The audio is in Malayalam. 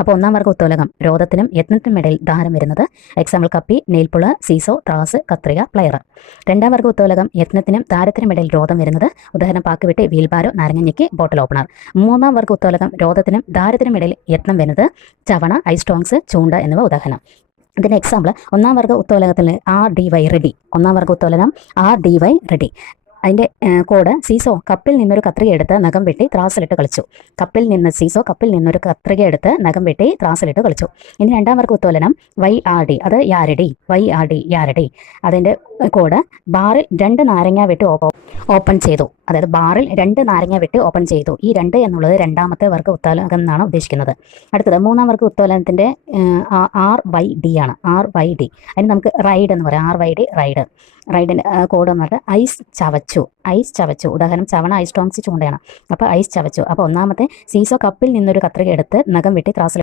അപ്പോൾ ഒന്നാം വർഗ്ഗ ഉത്തോലകം രോധത്തിനും യത്നത്തിനും ഇടയിൽ ദാരം വരുന്നത്. എക്സാമ്പിൾ കപ്പി, നെയിൽപ്പുള, സീസോ, ത്രാസ്, കത്രിക, പ്ലയർ. രണ്ടാം വർഗ്ഗ ഉത്തോലകം യത്നത്തിനും ദാരത്തിനും ഇടയിൽ രോധം വരുന്നത്. ഉദാഹരണം പാക്കുവെട്ടി, വീൽബാരോ, നാരങ്ങഞ്ഞിക്ക്, ബോട്ടിൽ ഓപ്പണർ. മൂന്നാം വർഗ്ഗ ഉത്തോലകം രോധത്തിനും ദാരത്തിനും ഇടയിൽ യത്നം വരുന്നത്. ചവണ, ഐസ്റ്റോങ്സ്, ചൂണ്ട എന്നിവ ഉദാഹരണം. ഇതിന് എക്സാമ്പിൾ ഒന്നാം വർഗ്ഗ ഉത്തോലകത്തിൽ RDY റെഡി. ഒന്നാം വർഗ്ഗ ഉത്തോലകം RDY റെഡി. അതിൻ്റെ കോഡ് സീസോ കപ്പിൽ നിന്നൊരു കത്രിക എടുത്ത് നഖം വെട്ടി ത്രാസിലിട്ട് കളിച്ചു. സീസോ കപ്പിൽ നിന്നൊരു കത്രിക എടുത്ത് നഖം വെട്ടി ത്രാസിലിട്ട് കളിച്ചു. ഇനി രണ്ടാം വർഗ്ഗ ഉത്തോലനം YRD, അത് യാരടി. YRD യാരടി. അതിൻ്റെ കോഡ് ബാറിൽ 2 നാരങ്ങ വെട്ടി ഓപ്പൺ ചെയ്തു. അതായത് ബാറിൽ 2 നാരങ്ങ വെട്ടി ഓപ്പൺ ചെയ്തു. ഈ 2 എന്നുള്ളത് രണ്ടാമത്തെ വർഗ്ഗ ഉത്തോലകം എന്നാണ് ഉദ്ദേശിക്കുന്നത്. അടുത്തത് മൂന്നാം വർഗ്ഗ ഉത്തോലനത്തിൻ്റെ RYD ആണ്. RYD. അതിന് നമുക്ക് റൈഡ് എന്ന് പറയാം. RYD ride. റൈഡിൻ്റെ കോഡ് എന്ന് പറഞ്ഞാൽ ഐസ് ചവച്ചു. ഉദാഹരണം ചവണ, ഐസ്റ്റോങ്സ്, ചൂണ്ടയാണ്. അപ്പോൾ ഐസ് ചവച്ചു. അപ്പോൾ ഒന്നാമത്തെ സീസോ കപ്പിൽ നിന്നൊരു കത്രിക എടുത്ത് നഖം വെട്ടി ത്രാസിൽ